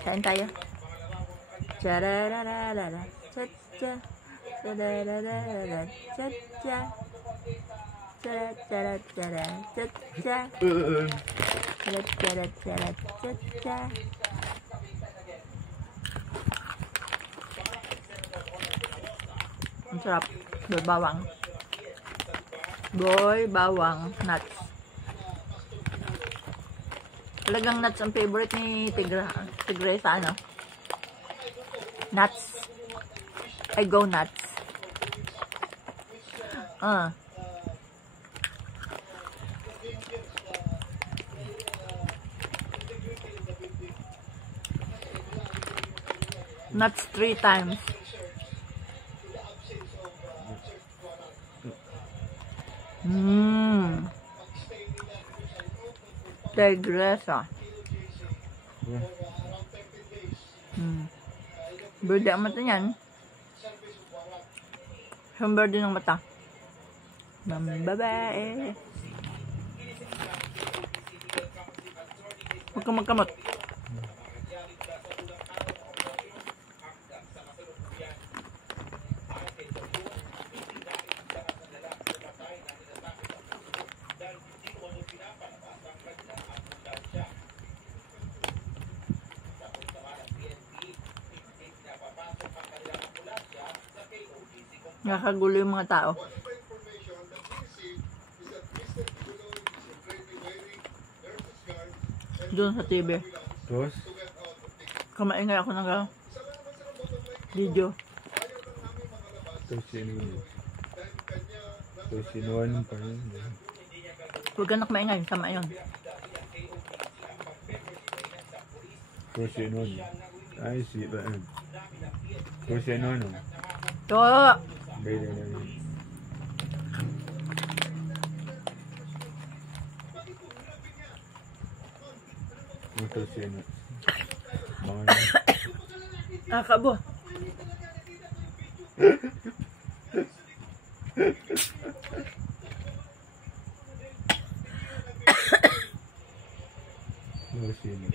Kain tayo. Charararara, cha-cha. Charararara, cha-cha. Charararara, cha-cha. Charararara, cha-cha. Ang sarap. Boy bawang. Boy bawang nuts. Talagang nuts ang favorite ni Tigre sa ano? Nuts. I go nuts. Nuts 3 times. Tigresa. Berde ang mata niyan. Siyang berde ng mata. Babae. Huwag kang magkamot. Nakagulo yung mga tao. Doon sa TV. Terus? Kamaingay ako ng video. Terus ini. Terus inuan pa rin. Huwag ka na kumaingay. Sama yun. Terus inuan. Ay, si Iban. Terus inuan. To! Beda. Terus inuan. Kabo. Terus inuan.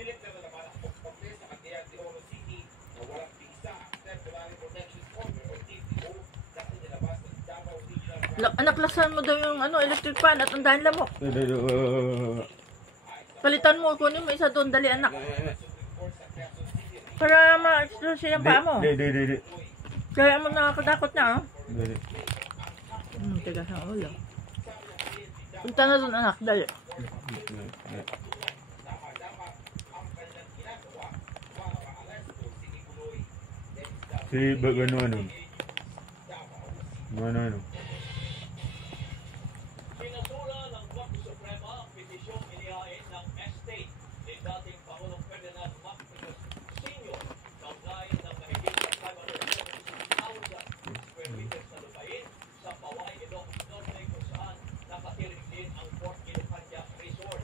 Anak, laksan mo daw yung electric fan at ang dahil lamok. Palitan mo, kunin mo isa doon, dali anak. Para ma-explose yung paa mo. Di. Kaya mo nakakatakot na, Di. Tigas ang ulo. Punta na doon anak, dali. Si Bagano ano? Sinasura ng Korte Suprema ang petisyong inihain ng estate ni dating Pangulong Ferdinand Marcos Sr. kaugnay ng mahigit 576,000 square meters na lupain sa Paway, Ilocos Norte kung saan nakatiring din ang Fort Ilocania Resort.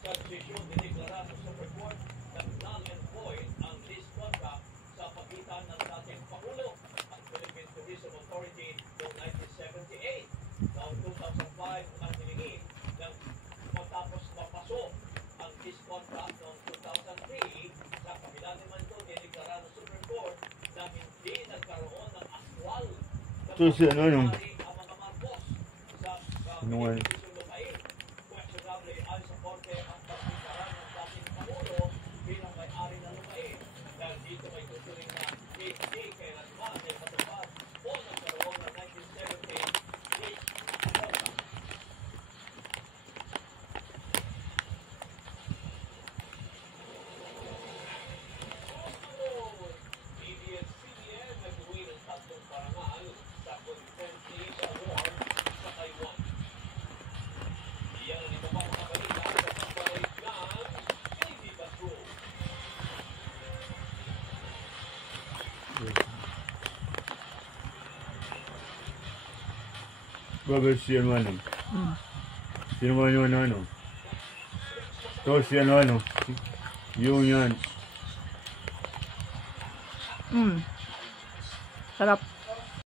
Sa desisyon, dineklara sa Supreme Court na null and void ang lease contract sa pagitan ng dating Pangulo at Philippine Tourism Authority noong 1978. Noong 2005 ang hiningin ng matapos mapaso ang lease contract noong 2003 sa kabila naman ito dineklara ng Supreme Court na hindi nagkaroon ng aktwal na Ito si ano? ang mga Marcos sa Ano? lupain. Questionable ay sa Korte ang pagkikaran ng dating Pangulo bilang may-ari ng lupain dahil dito may tuturing na hindi kailanman ay matupad o nagkaroon ng 1970 lease contract. ABS-CBN nag-uwi ng tatlong parangal sa Content Award sa Taiwan. Iyan ang iba pang mga balita sa pagbalik ng AV Patrol. Bago si ano? Sino ano? Ito si ano? Yung yan. Sarap.